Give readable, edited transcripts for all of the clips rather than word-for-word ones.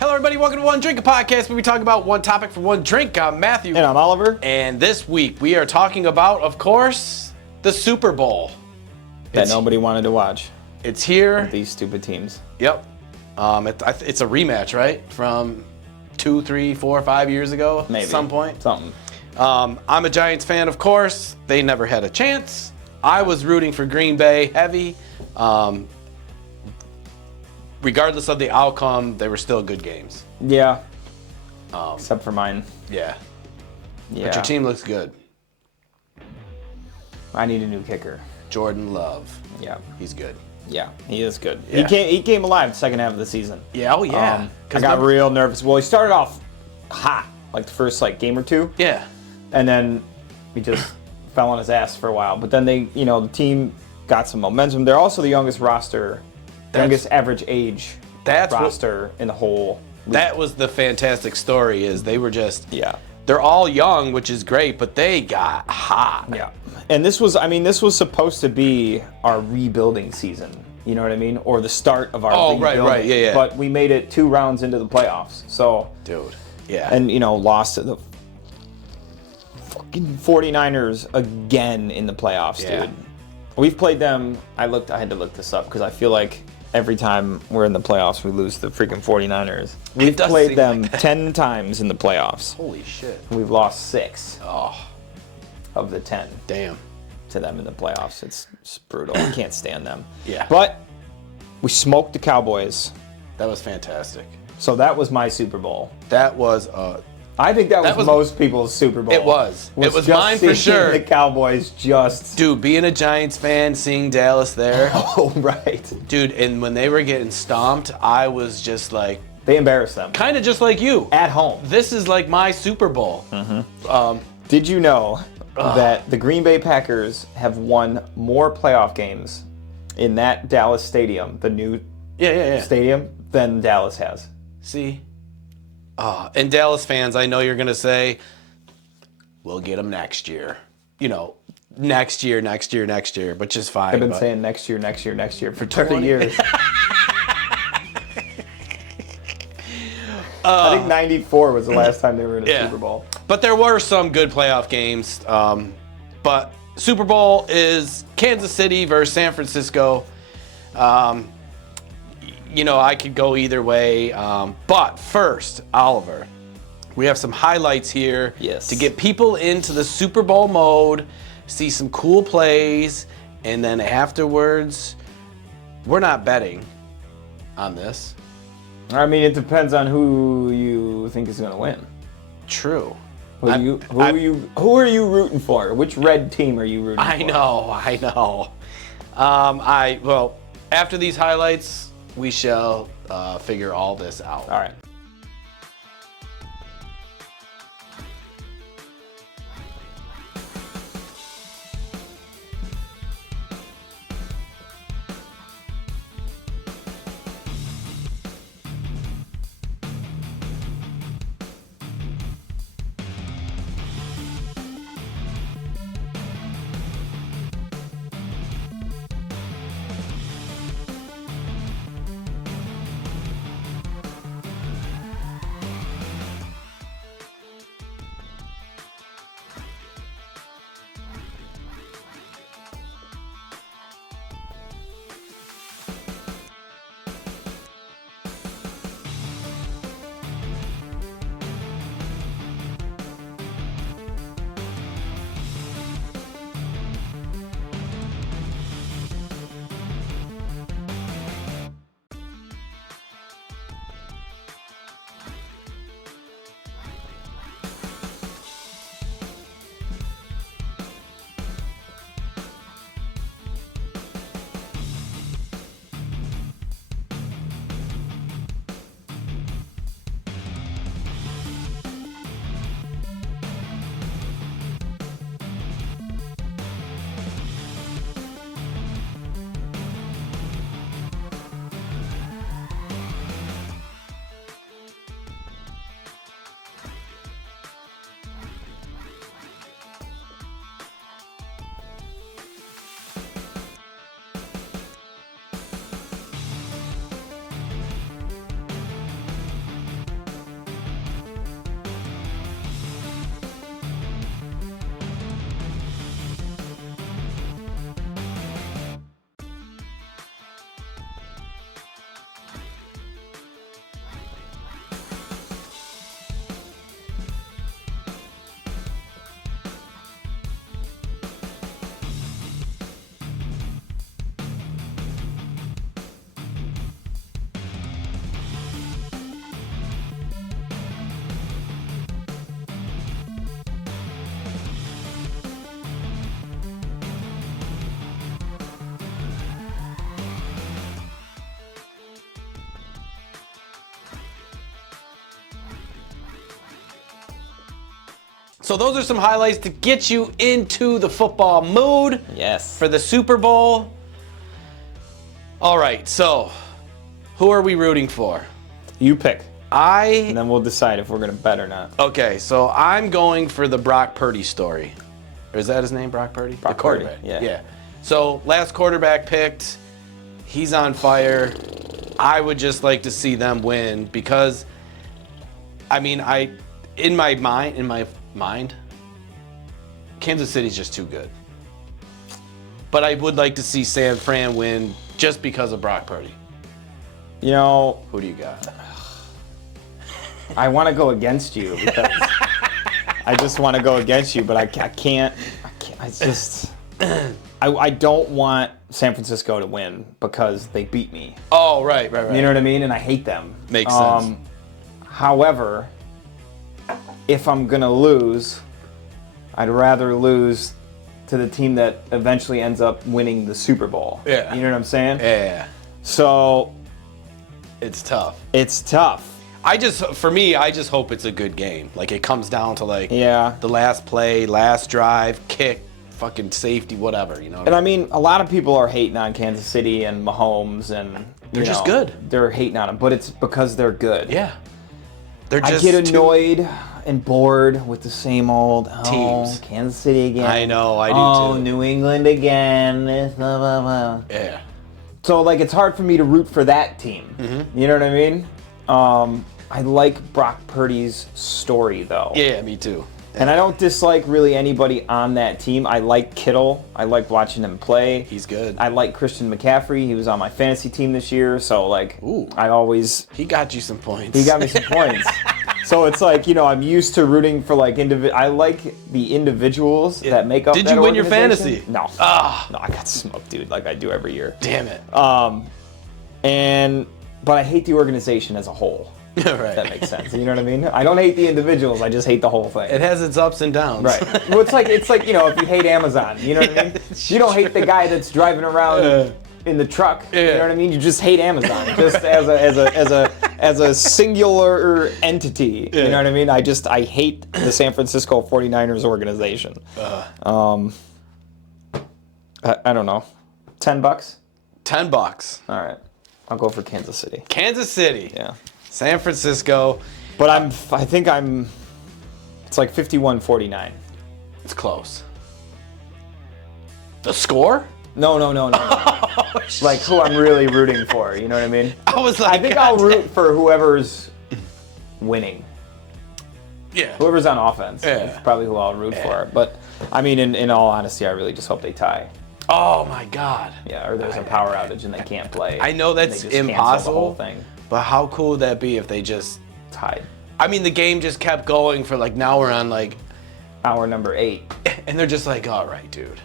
Hello, everybody. Welcome to One Drink, a podcast where we talk about one topic for one drink. I'm Matthew. And I'm Oliver. And this week we are talking about, of course, the Super Bowl. That nobody wanted to watch. It's here. These stupid teams. Yep. It's a rematch, right? From 2, 3, 4, 5 years ago. Maybe. At some point. Something. I'm a Giants fan, of course. They never had a chance. I was rooting for Green Bay heavy. Regardless of the outcome, they were still good games. Yeah. Except for mine. Yeah. Yeah. But your team looks good. I need a new kicker. Jordan Love. Yeah. He's good. Yeah, he is good. Yeah. He came alive the second half of the season. Yeah, oh yeah. I got real nervous. Well, he started off hot, like the first game or two. Yeah. And then he just fell on his ass for a while. But then the team got some momentum. They're also the youngest roster. Youngest average age roster in the whole league. That was the fantastic story, is they were just, yeah. They're all young, which is great, but they got hot. Yeah. And this was supposed to be our rebuilding season. You know what I mean? Or the start of our rebuilding. Right, yeah. But we made it 2 rounds into the playoffs. So, dude, yeah. And, lost to the fucking 49ers again in the playoffs, dude. We've played them. I had to look this up because I feel like every time we're in the playoffs, we lose the freaking 49ers. We've played them 10 times in the playoffs. Holy shit. We've lost 6 of the 10. Damn. To them in the playoffs. It's brutal. I can't stand them. Yeah. But we smoked the Cowboys. That was fantastic. So that was my Super Bowl. That was... I think that was most people's Super Bowl. It was mine for sure. The Cowboys just... Dude, being a Giants fan, seeing Dallas there. Oh, right. Dude, and when they were getting stomped, I was just like... They embarrassed them. Kind of just like you. At home. This is like my Super Bowl. Mm-hmm. Did you know that the Green Bay Packers have won more playoff games in that Dallas stadium, the new stadium, than Dallas has? See? And Dallas fans, I know you're going to say, we'll get them next year. Next year, which is fine. I've been saying next year for 30 years. I think 94 was the last time they were in a Super Bowl. But there were some good playoff games. But Super Bowl is Kansas City versus San Francisco. I could go either way. But first, Oliver, we have some highlights here to get people into the Super Bowl mode, see some cool plays, and then afterwards, we're not betting on this. I mean, it depends on who you think is going to win. True. Who are you rooting for? Which red team are you rooting for? I know. Well, after these highlights, we shall figure all this out. All right. So those are some highlights to get you into the football mood. Yes. For the Super Bowl. All right, so who are we rooting for? You pick. And then we'll decide if we're going to bet or not. Okay, so I'm going for the Brock Purdy story. Or is that his name, Brock Purdy? Brock the quarterback. Purdy, yeah. Yeah. So last quarterback picked. He's on fire. I would just like to see them win because, I mean, in my mind, Kansas City's just too good. But I would like to see San Fran win just because of Brock Purdy. You know, who do you got? I want to go against you because I just want to go against you, but I can't. I just. I don't want San Francisco to win because they beat me. Oh, right. You know what I mean? And I hate them. Makes sense. However, if I'm going to lose, I'd rather lose to the team that eventually ends up winning the Super Bowl. Yeah. You know what I'm saying? Yeah. So. It's tough. It's tough. I just hope it's a good game. Like, it comes down to, like, the last play, last drive, kick, fucking safety, whatever, you know. And I mean, a lot of people are hating on Kansas City and Mahomes, and they're just good. They're hating on them, but it's because they're good. Yeah. They're just. I get annoyed and bored with the same old teams. Kansas City again. I know, I do too. Oh, New England again. Blah, blah, blah. Yeah. So, like, it's hard for me to root for that team. Mm-hmm. You know what I mean? I like Brock Purdy's story, though. Yeah, me too. And I don't dislike really anybody on that team. I like Kittle. I like watching him play. He's good. I like Christian McCaffrey. He was on my fantasy team this year, so like, He got you some points. He got me some points. So it's like, you know, I'm used to rooting for like I like the individuals that make up. Did you win your fantasy? No. No, I got smoked, dude. Like I do every year. Damn it. But I hate the organization as a whole. Right. If that makes sense. You know what I mean? I don't hate the individuals. I just hate the whole thing. It has its ups and downs. Right. Well, it's like you know, if you hate Amazon, you know what I mean? You don't hate the guy that's driving around in the truck. You know what I mean? You just hate Amazon, just as a singular entity. You know what I mean? I hate the San Francisco 49ers organization. I don't know. $10? $10. All right. I'll go for Kansas City. Kansas City. Yeah. San Francisco. But I think it's like 51-49. It's close. The score? No. Like who I'm really rooting for, you know what I mean? I think I'll root for whoever's winning. Yeah. Whoever's on offense. Yeah. That's probably who I'll root for. But I mean, in all honesty, I really just hope they tie. Oh my God. Yeah, or there's a power outage and they can't play. I know that's impossible. The whole thing. But how cool would that be if they just tied? I mean, the game just kept going for like, now we're on like hour number 8. And they're just like, all right, dude.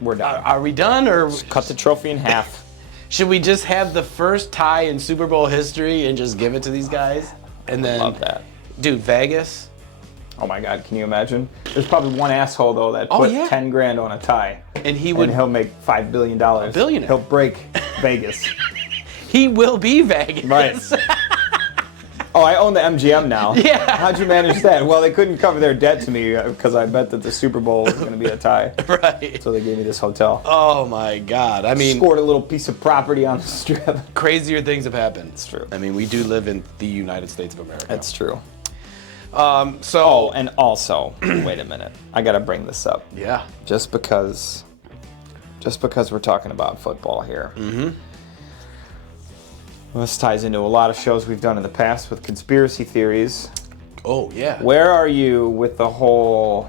We're done. Are we done? Or just cut the trophy in half. Should we just have the first tie in Super Bowl history and just give it to these guys? And then, love that. Dude, Vegas. Oh my God, can you imagine? There's probably one asshole though that put $10,000 on a tie. And he'll make $5 billion. A billionaire. He'll break Vegas. He will be Vegas. Right. Oh, I own the MGM now. Yeah. How'd you manage that? Well, they couldn't cover their debt to me because I bet that the Super Bowl was going to be a tie. Right. So they gave me this hotel. Oh my God. I mean, scored a little piece of property on the strip. Crazier things have happened. It's true. I mean, we do live in the United States of America. That's true. And also, wait a minute. I got to bring this up. Yeah. Just because we're talking about football here. Mm-hmm. Well, this ties into a lot of shows we've done in the past with conspiracy theories. Oh, yeah. Where are you with the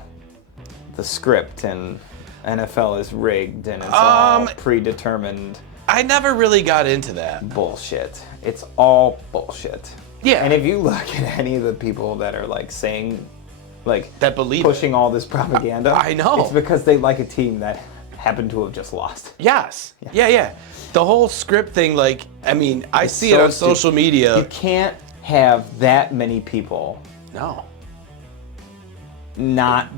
script and NFL is rigged and it's all predetermined? I never really got into that. Bullshit. It's all bullshit. Yeah. And if you look at any of the people that are like saying, like, that believe pushing all this propaganda, I know. It's because they like a team that happened to have just lost. Yes. Yeah. The whole script thing, like, I mean, I see it on social media. You can't have that many people not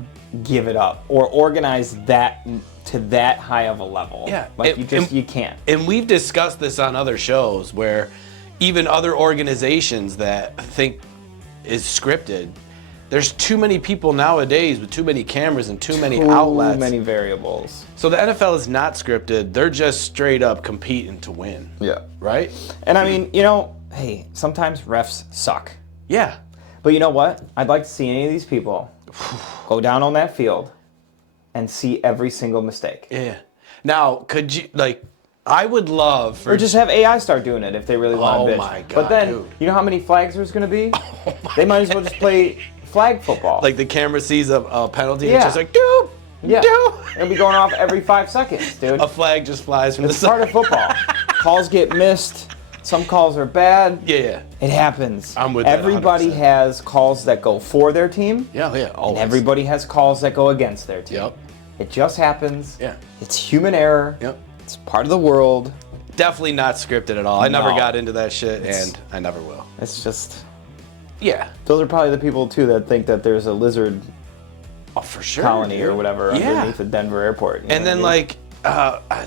give it up or organize that to that high of a level. Yeah. Like, you can't. And we've discussed this on other shows where even other organizations that think is scripted, there's too many people nowadays with too many cameras and too many outlets. Too many variables. So the NFL is not scripted. They're just straight up competing to win. Yeah. Right? And I mean, hey, sometimes refs suck. Yeah. But you know what? I'd like to see any of these people go down on that field and see every single mistake. Yeah. Now, could you, I would love for... Or just have AI start doing it if they really want to bitch. Oh my God, but then, dude. you know how many flags there's going to be? They might as well just play flag football. Like the camera sees a penalty and Yeah. it's just like, doop, yeah. doop. It'll be going off every 5 seconds, dude. A flag just flies from It's the part side. of football. Calls get missed. Some calls are bad. Yeah. It happens. I'm with that Everybody 100%. has calls that go for their team. Yeah, And always. everybody has calls that go against their team. Yep. It just happens. Yeah. It's human error. Yep. It's part of the world. Definitely not scripted at all. I never No. got into that shit, and I never will. It's just... Yeah. Those are probably the people, too, that think that there's a lizard Oh, for sure. colony dude. or whatever Yeah. underneath the Denver airport. You know And what then I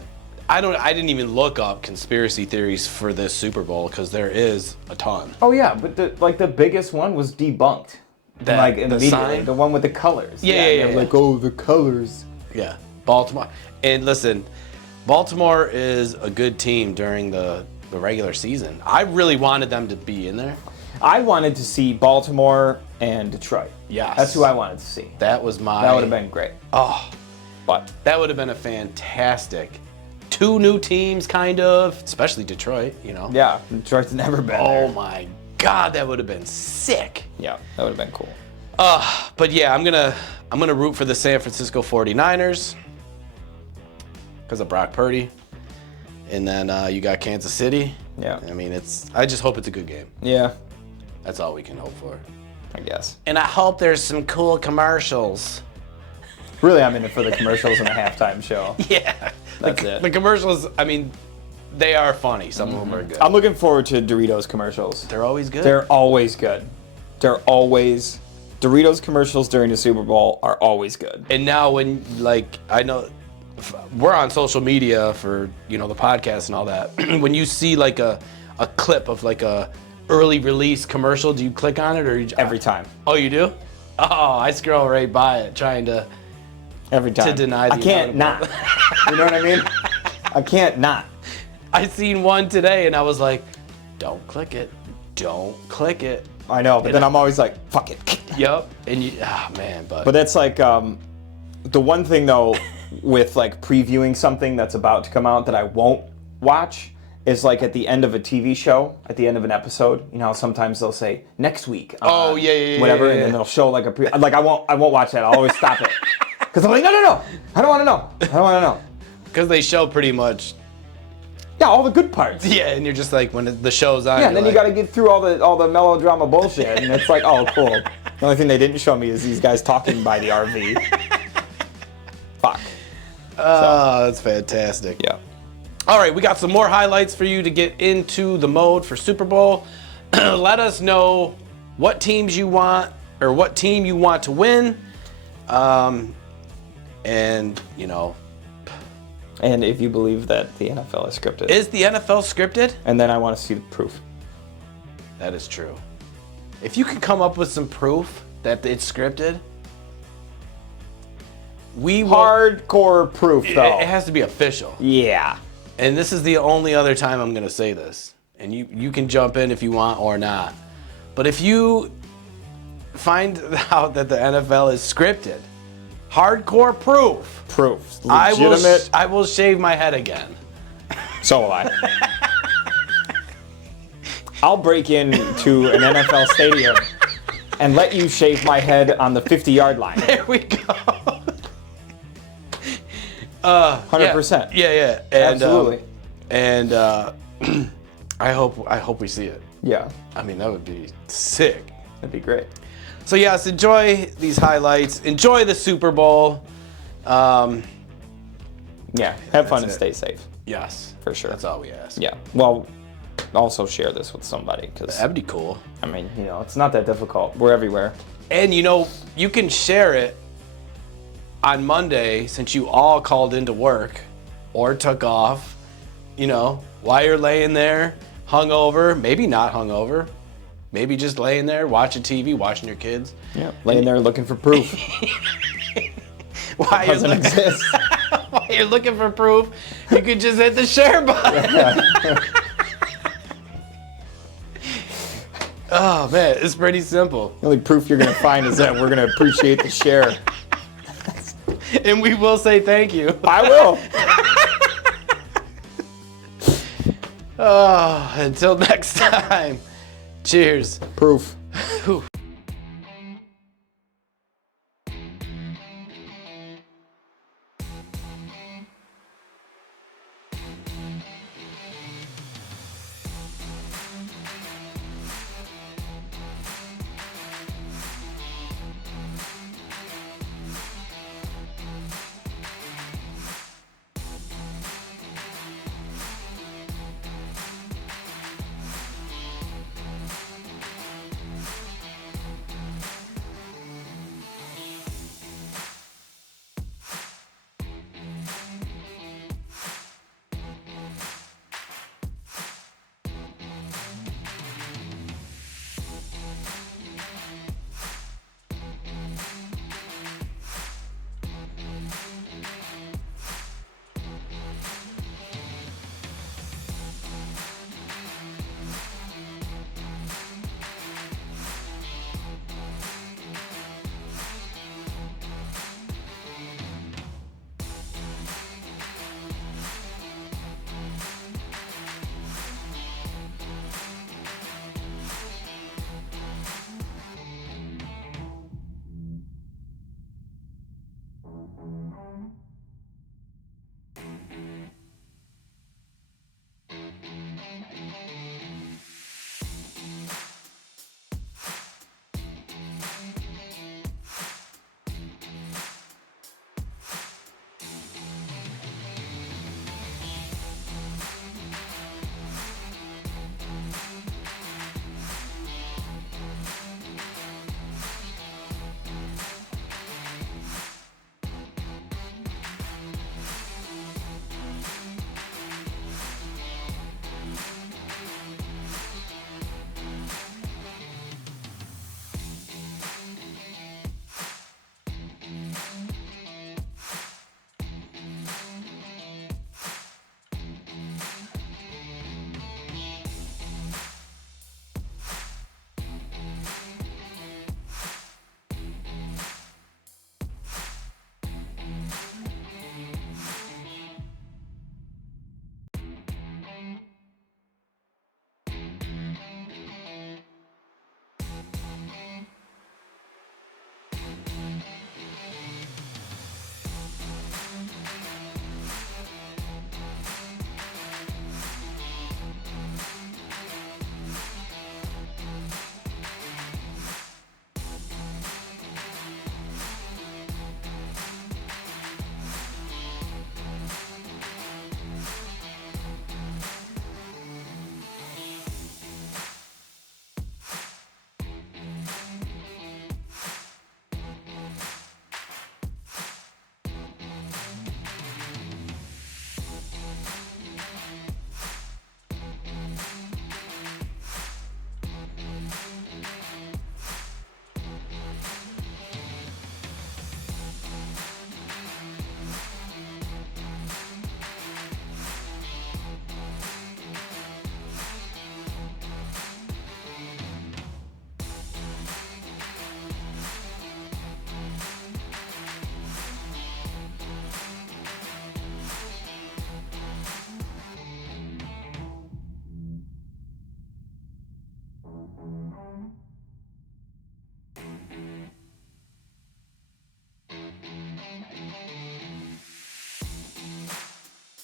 mean? I didn't even look up conspiracy theories for this Super Bowl because there is a ton. Oh, yeah, but the biggest one was debunked. That- In the the media, sign? the one with the colors. Yeah. they're like, oh, the colors. Yeah. Baltimore. And listen, Baltimore is a good team during the regular season. I really wanted them to be in there. I wanted to see Baltimore and Detroit. Yes. That's who I wanted to see. That was my... That would have been great. Oh, But that would have been a fantastic... 2 new teams, kind of, especially Detroit, yeah, Detroit's never been Oh there. my God, that would have been sick. Yeah, that would have been cool. But yeah, I'm gonna root for the San Francisco 49ers because of Brock Purdy, and then you got Kansas City. Yeah. I mean, I just hope it's a good game. Yeah, That's all we can hope for. I guess. And I hope there's some cool commercials. Really, I'm in it for the commercials and the halftime show. Yeah, That's it. The commercials. I mean, they are funny. Some of them are good. I'm looking forward to Doritos commercials. They're always good. They're always good. Doritos commercials during the Super Bowl are always good. And now when, I know we're on social media for, the podcast and all that. When you see a clip of a early release commercial, do you click on it or Every time. Oh, you do? Oh, I scroll right by it trying to Every time. to deny the I can't inevitable. not. You know what I mean? I can't not. I seen one today and I was like, don't click it. Don't click it. I know, but then I'm always like, fuck it. Yep. And man, But that's the one thing though with previewing something that's about to come out that I won't watch is at the end of a TV show, at the end of an episode, how sometimes they'll say next week. Oh, yeah, whatever, yeah. and then they'll show I won't watch that. I'll always stop it. Cuz I'm like, no. I don't want to know. because they show pretty much. Yeah, all the good parts. Yeah, and you're just like when the show's on. Yeah, and then you got to get through all the melodrama bullshit, and it's like, oh, cool. The only thing they didn't show me is these guys talking by the RV. Fuck. Oh, that's fantastic. Yeah. All right, we got some more highlights for you to get into the mode for Super Bowl. Let us know what teams you want or what team you want to win. And, And if you believe that the NFL is scripted. is the NFL scripted? And then I want to see the proof. That is true. If you can come up with some proof that it's scripted, we will. Hardcore proof, though. It has to be official. Yeah. And this is the only other time I'm going to say this. And you can jump in if you want or not. But if you find out that the NFL is scripted, hardcore proof. Proof. Legitimate. I will shave my head again. So will I. I'll break into an NFL stadium and let you shave my head on the 50-yard line. There we go. 100%. Yeah. And, Absolutely. I hope we see it. Yeah. I mean, that would be sick. That'd be great. So yes, enjoy these highlights. Enjoy the Super Bowl. Yeah. Have fun and it. stay safe. Yes, For sure. That's all we ask. Yeah. Well, also share this with somebody because, That'd be cool. I mean, it's not that difficult. We're everywhere. And you can share it on Monday since you all called into work or took off, while you're laying there hungover, maybe not hungover, maybe just laying there watching TV, watching your kids. Yeah, laying there looking for proof. Why doesn't exist? While you're looking for proof, you could just hit the share button. Yeah. Oh man, it's pretty simple. The only proof you're gonna find is that we're gonna appreciate the share. And we will say thank you. I will. Oh, until next time. Cheers. Proof.